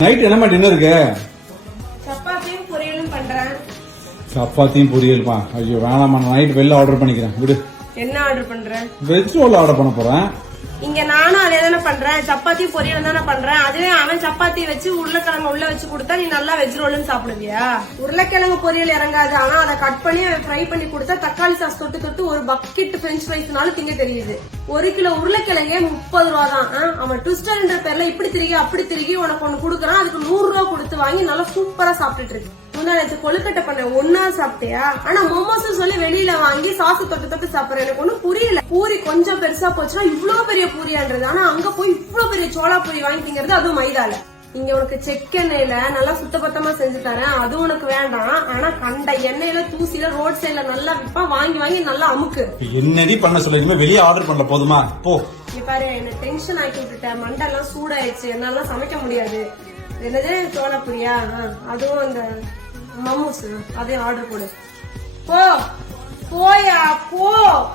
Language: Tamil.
நைட் என்னம்மா டின்னருக்கு சப்பாத்தியும் பொரியலும் பண்றேன். சப்பாத்தியும் பொரியல்மா? ஐயோ வேணாம்மா நான் நைட் வெளில ஆர்டர் பண்ணிக்கிறேன். விடு. என்ன ஆர்டர் பண்றேன் வெஜ் ரோல் ஆர்டர் பண்ண போறேன். இங்க நானும் அதே தானே பண்றேன். சப்பாத்தி பொரியல் தானே பண்றேன். அதுவே அவன் சப்பாத்தி வச்சு உருளைக்கிழங்கு உள்ள வச்சு கொடுத்தா நீ நல்லா வெஜ் ரோல்னு சாப்பிடுவியா? உருளைக்கிழங்கு பொரியல் இறங்காது. ஆனா அதை கட் பண்ணி அவன் ஃப்ரை பண்ணி கொடுத்தா தக்காளி சாஸ் தொட்டு தொட்டு ஒரு பக்கெட் பிரெஞ்ச் ஃப்ரைஸ்னாலும் திங்க தெரியுது. ஒரு கிலோ உருளைக்கிழங்கே முப்பது ரூபா தான். அவன் ட்விஸ்டர்ன்ற பேர்ல இப்படி திரிகி அப்படி திரிகி உனக்கு ஒண்ணு கொடுக்குறான். அதுக்கு நூறு ரூபா கொடுத்து வாங்கி நல்லா சூப்பரா சாப்பிட்டுட்டு இருக்கு. நேத்து கொழுக்கட்டை பண்ண ஒன்னா சாப்பிட்டியா? ஆனா மோமோஸ் சொல்லி வெளியில வாங்கி சாசு தொட்டு தொட்டு சாப்பிடுறேன். எனக்கு ஒண்ணும் புரியல. பூரி கொஞ்சம் பெருசா போச்சுன்னா இவ்வளவு பெரிய பூரியான்றது. ஆனா அங்க போய் இவ்வளவு பெரிய சோளா பூரி வாங்கி திங்கிறது அதுவும் மைதால. இங்க உனக்கு செக் எண்ணெயில நல்லா சுத்தபத்தமா செஞ்சு தரேன். அது உனக்கு வேண்டாம். ஆனா கண்ட எண்ணெயில தூசில ரோட் சைடுல நல்லா விப்பா வாங்கி வாங்கி நல்லா அமுக்கு. என்னடி பண்ண சொல்ல இனிமே வெளியே ஆர்டர் பண்ணல போதுமா? போ. நீ பாரு என்ன டென்ஷன் ஆக்கி விட்டுட்டேன். மண்டெல்லாம் சூடாயிடுச்சு. என்னால சமைக்க முடியாது. என்னது? சோளப்புரியா ஆ, அதுவும் அந்த மோமோஸ் அதே ஆர்டர் போடு. போ. போயா போ.